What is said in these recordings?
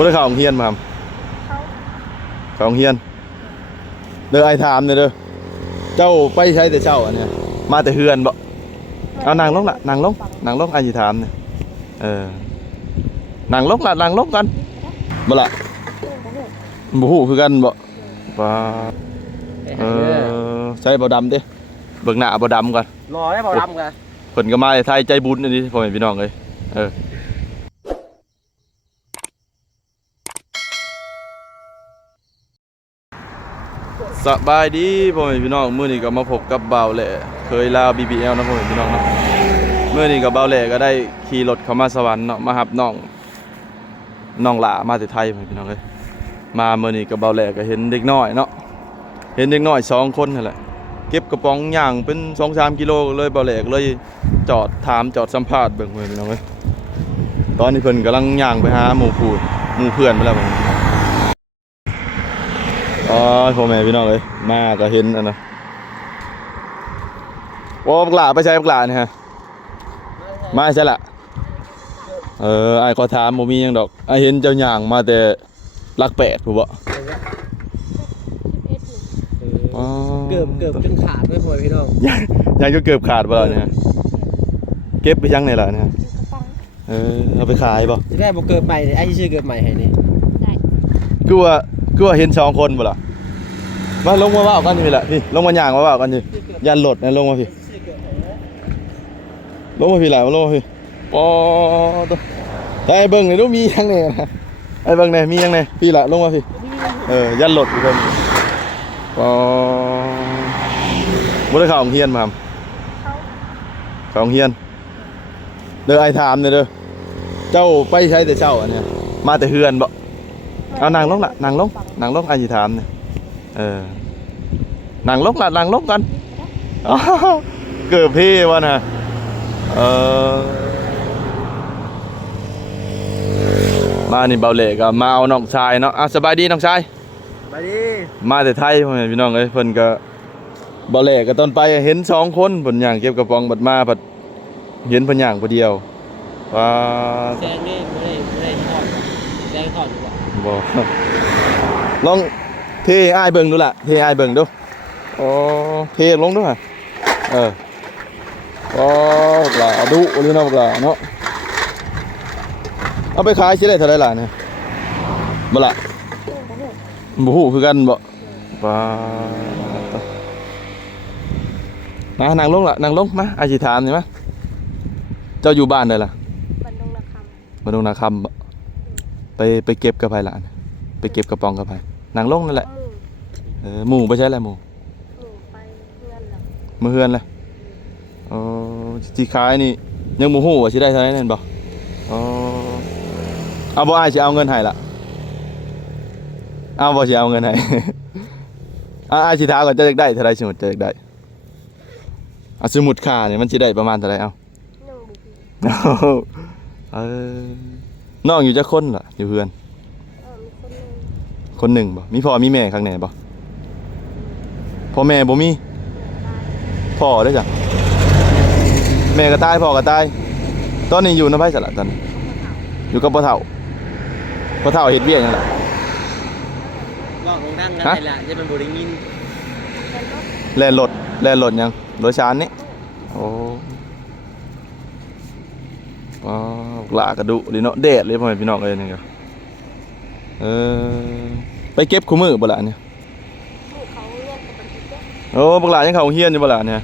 บ่ได้เข้าโรงเรียนมาครับเขาเข้าโรงเรียน เด้อไอ้ถามเด้อเด้อ เจ้าไปใช้แต่เช้าอันเนี้ยมาแต่เฮือนบ่เอานั่งลงละนั่งลงนั่งลงไอ้สิถามเนี่ยเออนั่งลงละนั่งลงกันบ่ล่ะเรื่องของเรื่องบ่ฮู้คือกันบ่ปาไปเอหาเด้ออใช้บ่ดำเด้เบิ่งหน้าบ่ดำก่อนรอได้เบาดำกันเพิ่นก็มาไทยใจบุญอันนี้พ่อแม่พี่น้องเอ้ยเออ สบายดีพ่อแม่พี่น้องมื้อนี้ก็มาพบกับเบาแหล่เคยลาว BBL นะพ่อแม่พี่น้องเนาะมื้อนี้กับเบาแหล่ก็ได้ขี่รถเข้ามาสวรรค์เนาะมารับน้องน้องหลามาต่ไทยพ่อแม่พี่น้องเอ้ยมามื้อนี้กับเบาแหล่ก็เห็นเด็กน้อยเนาะเห็นเด็กน้อยสองคนนั่นแหละเก็บกระป๋องย่างเป็นสองสามกิโลเลยเบาแหลกเลยจอดถามจอดสัมภาษณ์เบิ่งเพื่อนพี่น้องเว้ยตอนนี้เพิ่นกำลังย่างไปหาหมู่พูดหมู่เพื่อนไปแล้วเบิ่ อ๋อพ่อแม่พี่น้องเอ้ยมาก็เห็นอันนะโอ้บักหลาไปใช้บักหลาเนี่ยฮะมาใช่ละเออไอ้ายขอถามบ่มีหยังดอกไอ้ายเห็นเจ้าย่างมาแต่ลักแปดผู้บ่สิบเอ็ดหนึ่งอ๋อเกือบเกือบจนขาดไม่พอพี่น้องยังก็เกือบขาดไปแล้วเนี่ยเก็บไปยังไงล่ะเนี่ยคือกระป๋องเออเอาไปขายป่ะจะได้บอกเกิดใหม่เลยไอ้ที่ชื่อเกิดใหม่ให้นี่ได้คือว่า คือว่าเห็นสองคนบ่ล่ะมาลงมาว่ากันนี่แหละพี่ลงมาย่างมาว่ากันนี่ยันหลดนะลงมาพี่ลงมาพี่หลายมาลงมาพี่ปอตัวแต่ไอ้เบิ่งเนี่ต้องมียังไงนะไอ้เบิ่งเนี่ยมียังไงพี่ละลงมาพี่เออยันหลดอีกคนปอบ่ได้เข้าโรงเรียนมาครับเขาข้าโรงเรียนเด้อไอ้ถามเนี่ยเด้อเจ้าไปใช้แต่เช้าอันเนี้ยมาแต่เฮือนบ่ เอานางลงละนางลงนางลงอาจิถามเนี่ยเออนางลงละนางลงกันอ๋อเกือบพี่วะนะเออมานี่เบาเหล่ก็มาเอาน้องชายเนาะอะสบายดีน้องชายมาดิมาแต่ไทยพ่อแม่พี่น้องเอ้ยเพิ่นก็เบาเหล่ก็ตอนไปเห็นสองคนเพิ่นย่างเก็บกระป๋องบัดมาบัดเห็นเพิ่นย่างผู้เดียวว่าแซงนี่ไม่ได้ไม่ได้ทอดแซงทอด ดีกว่าบ่ลองเทอ้ายเบิ่งดูล่ะเทอ้ายเบิ่งดูอ๋อเทลงดูฮะเออก็บักหลาดุหรือเนาะบักหลาเนาะเอาไปขายสิได้เท่าไหร่ล่ะเนี่ยบ่ล่ะเรื่องของเรื่องบ่ฮู้คือกันบ่ว้ามานั่งลงล่ะนั่งลงมาอาสิถามนี่มาเจ้าอยู่บ้านได้ล่ะบันดงนาคบ่ดงนาคำบ่ ไปไปเก็บกับไผล่ะไปเก็บกระป๋องกับไผนั่งลงนั่นแหละำหมู่เออหมู่ไปใช้อะไรหมู่หมู่ไปเพื่อนหลังมือเฮือนเลยอ๋อที่ขายนี่ยังหมู่ฮู้ว่าสิได้เท่าไหร่นั่นบ่อ๋อเอาบ่อ้ายสิเอาเงินให้ล่ะเอาบ่สิเอาเงินให้อ่าอ้ายสิถามก่อนจะอยากได้เท่าไหร่สมมุติจะอยากได้อะสมมุติค่านี่มันสิได้ประมาณเท่าไหร่เอาหนึ่งบุกีเออ น้องอยู่จักคนล่ะ อยู่เพื่อนเออมีคนหนึ่งคนหนึ่งบ่มีพ่อมีแม่ข้างในบ่พ่อแม่บ่มีตายพ่อได้จ้ะแม่ก็ตายพ่อก็ตายตอนนี้อยู่นำไผสละตอนนี้อยู่กับพ่อเฒ่าพ่อเฒ่าเฮ็ดเวียกหยังล่ะลองลงนั่งกันฮะได้ละจะเป็นบริงินเป็นรถแล่นรถแล่นรถหยังรถชานนี่โอ้อ๋อ หลากระดุดิเนาะแดดเลยพ่อแม่พี่น้องเอ้ยนี่ก็เออไปเก็บคู่มือบ่ล่ะเนี่ยหมู่เขาเรียนกับบันทึกเด้อโอ้บักหลายังเข้าโรงเรียนอยู่บ่ล่ะเนี่ย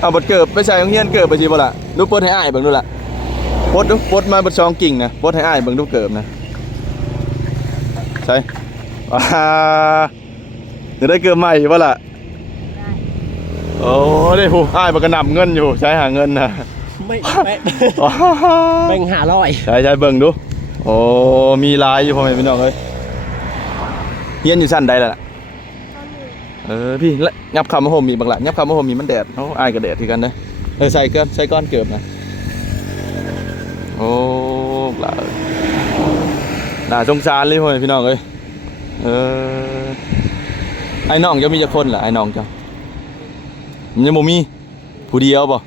เอาบัดเกิบไปใส่โรงเรียนเกิบไปสิบ่ล่ะดูปลดให้อ้ายเบิ่งดูล่ะปลดดูปลดมาบัดซองกิ่งนะปลดให้อ้ายเบิ่งดูเกิบนะใช่อ่าจะได้เกิบใหม่บ่ล่ะได้โอ้ได้หูอ้ายมันก็นำเงินอยู่ใช้หาเงินนะ ไม่ไม่อ๋อแบ่งหาร้อยใช่ใช่เบิ่งดู โอ้ มีลายอยู่พ่อแม่พี่น้องเอ้ยเฮียนอยู่สั้นใดแล้วล่ะตอนนี้เออพี่ละยับคำมาห่มมีบางละยับคำมาห่มมีมันแดดเขาอายกับแดดที่กันนะเออใส่เกินใส่ก้อนเกือบนะโอ้ปลาน่าสงสารเลยพ่อแม่พี่น้องเอ้ยเออไอ้น้องจะมีจะคนเหรอไอ้น้องเจ้ามันยังบ่มีผู้เดียวบ่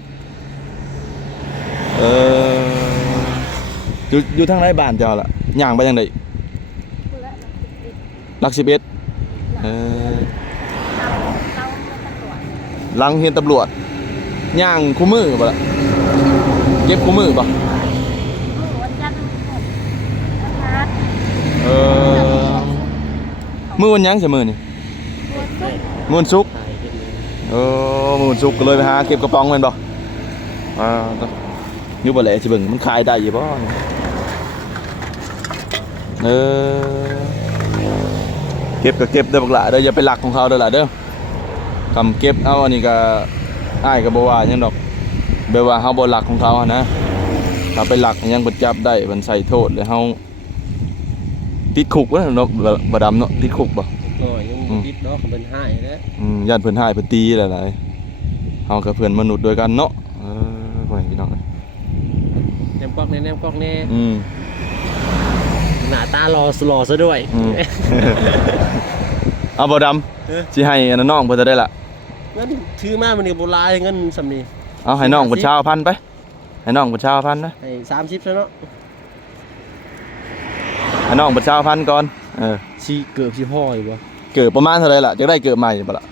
เอออยู่อยู่ทางไหนบ้านเจ้าล่ะย่างไปจังไดหลักสิบเอ็ดเออหลังเฮียนตำรวจย่างคู่มือบ่ล่ะเก็บคู่มือบ่เออมือวันยังใช่มือนี่มือวันศุกเออมือวันศุกก็เลยไปหาเก็บกระป๋องแม่นบ่อ่า องอยู่บ่แหละสิเบิ่งมันขายได้อยู่บ่เนี่ยเออเก็บก็เก็บเด้อบักหล่ะเด้ออย่าไปลักของเขาเด้อล่ะเด้อคำเก็บเอาอันนี้ก็อ้ายก็บ่ว่าหยังดอกแบบว่าเฮาบ่หลักของเขาอะนะถ้าไปหลักยังบ่จับได้มันใส่โทษเลยเฮาติดคุกวะเนาะบ่บ่ดำเนาะติดคุกบ่ก็ยังบ่ติดเนาะเป็นให้แล้วอืมญาติเพิ่นหายเพิ่นตีหลายๆเฮากับเพื่อนมนุษย์ด้วยกันเนาะเออพ่อแม่พี่น้องเอ้ย แนมก อกแน่แนมกอกแน่อืม หน้าตารอรอซะด้วย อืม เอาบ่ดำสิให้อันนั้นน้องเพิ่นจะได้ล่ะ เงินถือมามันนี่บ่หลายเงินสำนี้เอาให้น้องเพิ่นชาวพันไป ให้น้องเพิ่นชาวพันนะ ให้30ซะเนาะให้น้องเพิ่นชาวพันก่อน เออ สิเกือบสิห้อยบ่เกิดประมาณเท่าไหร่ล่ะจะได้เกิดใหม่บ่ล่ะ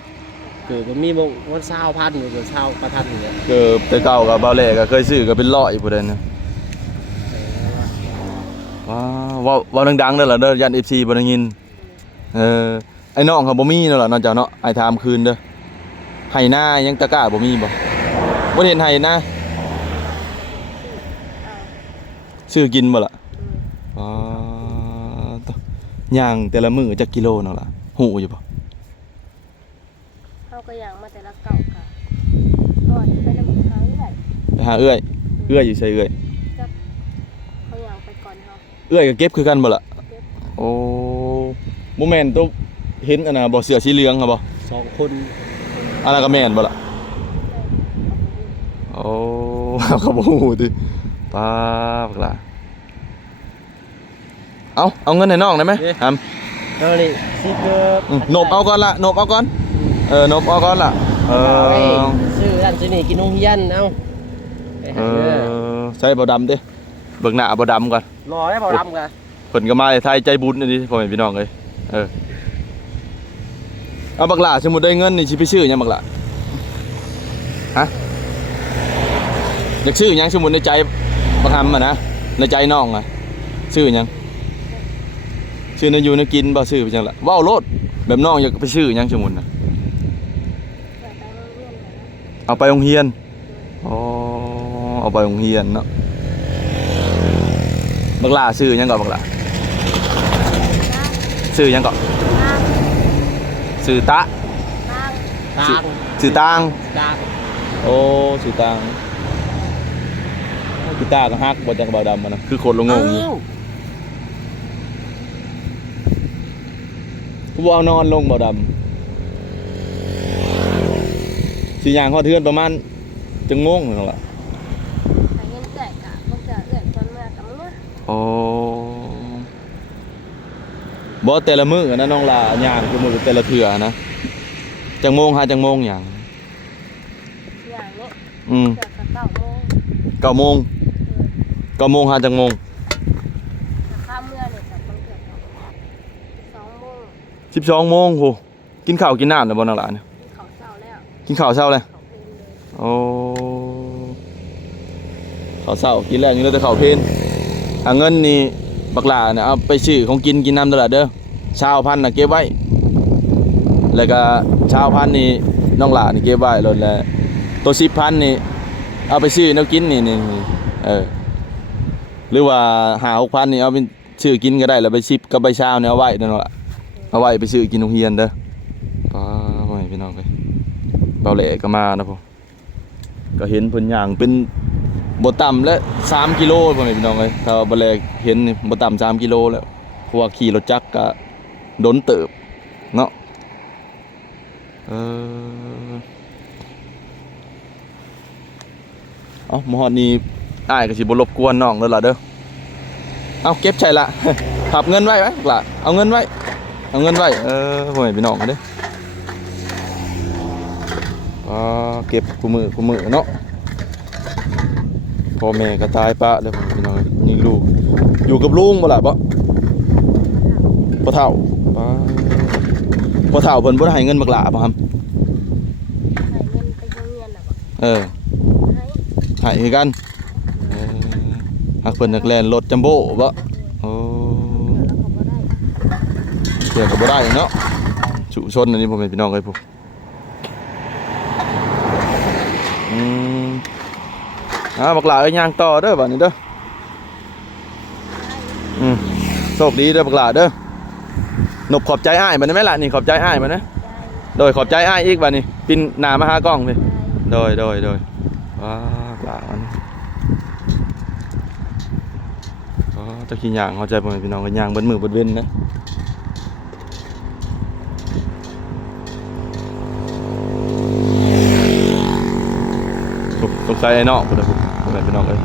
เกือบก็มีบ่วัน20,000หรือเกือบ20ประทันนี่แหละคือแต่เก่ากับเบาเล่ก็เคยซื้อก็เป็นร้อยผู้ใดนะ ว้าวเว้าเว้าดังๆเด้อล่ะเด้อยัน FC บ่ได้ยินเออไอ้น้องเขาบ่มีเนาะล่ะเนาะเจ้าเนาะไอ้ถามคืนเด้อไห้หน้ายังตะกร้าบ่มีบ่บ่เห็นไห้หน้าซื้อกินบ่ล่ะว้าวตย่างแต่ละมื้อจักกิโลเนาะล่ะฮู้อยู่บ่เขาก็อย่างมาแต่ละเก่าค่ะก่อนไปนำเขาใหญ่ไปหาเอื้อยเอื้อยอยู่ไสเอื้อย เขาอย่างไปก่อน เขาเอื้อยก็เก็บคือกันบ่ล่ะเก็บโอ้บ่แม่นตัวเห็นอันน่ะบ่เสื้อสีเหลืองครับบ่สองคนอันนั้นก็แม่นบ่ล่ะโอ้เขาบ่ฮู้ติป้าบักล่ะเอาเอาเงินให้น้องได้ไหมครับแล้วนี่สิเกือบอืมนบเอาก่อนละนบเอาก่อนเออนบเอาก่อนละเอเอ้ยอซื้อนั่นซื้อนี่กินนมเฮียนเอาไปเอหาเด้ออใส่บ่ดำดิ เบิ่งหน้าบ่ดำก่อนรอได้เบาดำกันเพิ่นก็มาไทยใจบุญนี่ดิพ่อแม่พี่น้องเอ้ยเออเอาบักหล่าสมมุติได้เงินนี่สิไปซื้อหยังบักหล่าฮะอยากซื้อหยังสมมุติในใจบักหำอะนะในใจน้องอะซื้อหยังซื้อในอยู่ในกินบ่ซื้อไปจังล่ะเว้าโลดแบบน้องอยากไปซื้อหยังสมมุติน่ะแต่ไปโรงเรียนนะเอาไปโรงเรียนอ๋อเอาไปโรงเรียนเนาะ บักหล่าซื้อหยังก่อนบักหล่าซื้อหยังก่อนตั้งซื้อตะตั้งตางซื้อตางตางโอ้ซื้อตางกีตาร์ก็ฮักบ่จักเบาดำมันนะคือคนละงงอยู่เอ้ากูบ่เอานอนลงเบาดำสิย่างฮอดเทือนประมาณจังงงนั่นล่ะ หาเงินแจกกะมันจะเอื้อนตอนมากับเมื่อ โอ้ บ่แต่ละมื้อนะน้องลาย่างคือมื้อแต่ละเทื่อนะจังโมงหาจังโมงหยังอย่างนี้อืมเกือบจะเก้าโมงเก้าโมงเออเก้าโมงหาจังโมงถ้าข้ามเมื่อเนี่ยจะมันเกือบสองโมงสิบสองโมงโหกินข้าวกินน้ำแล้วบ่น้องหลานเนี่ยที่เขาเช้าแล้วกินข้าวเช้าเลยเขาเป็นเลยโอ้ข้าวเช้ากินแล้วยังเหลือแต่ข้าวเพลนหาเงินนี่ บักหลาเนี่ยเอาไปซื้อของกินกินน้ำตลาดเด้อชาวพันธุ์น่ะเก็บไว้ แล้วก็ชาวพันธุ์นี่น้องหลานี่เก็บไว้รถแล้วตัวสิบพันนี่เอาไปซื้อแนวกินนี่นี่เออหรือว่าหาหกพันนี่เอาไปซื้อกินก็ได้แล้วไปชิปกับใบชาวเนี่ยเอาไว้นั่นแหละเอาไว้ไปซื้อกินโรงเรียนเด้อป้าไม่พี่น้องเลยเบาเล่ก็มานะพ่อก็เห็นเพิ่นย่างเป็น บต่ำและ3กิโลพ่อแม่พี่น้องเลยถ้าเบาเล่เห็นนี่บ่ต่ำ3กิโลแล้วเพราะว่าขี่รถจักรก็โดนเติบเนาะเออเอาหมอดนี่อ้ายก็สิบ่รบกวนน้องแล้วล่ะเด้อเอาเก็บใช่ละขับเงินไว้ไหมล่ะเอาเงินไว้เอาเงินไว้เออพ่อแม่พี่น้องกันเด้ออ๋อเก็บกูมือกูมือเนาะ พ่อแม่ก็ตายปะเลยพี่น้องเอ้ยนี่ลูก อยู่กับลุงบ่ล่ะบ่พ่อเฒ่าป้าพ่อเฒ่าเพิ่นบ่ได้ให้เงินบักหลาบ่ครับใส่เงินไปโรงเรียนน่ะบ่เออให้ให้คือกันเออหักเพิ่นนักแล่นรถจัมโบ้บ่โอ้เดี๋ยวเราก็บ่ได้เสียก็บ่ได้เนาะชุชนอันนี้พ่อแม่พี่น้องเอ้ยพวกอืม อ่าบักหลาเอ้ยย่างต่อเด้อบัดนี้เด้ออืมโชคดีเด้อบักหลาเด้อนบขอบใจอ้ายบัดนี้ไหมล่ะนี่ขอบใจอ้ายบัดนะโดยขอบใจอ้ายอีกบัดนี้ปินหน้ามาหากล้องพี่โดยโดยโดยว้าวหลานก็ตะขี้ย่างเข้าใจพ่อแม่พี่น้องกันย่างเบิ้มือเบิ้เว้นนะ สงสัยไอ้นอกพ่อแม่พี่น้องเอ้ย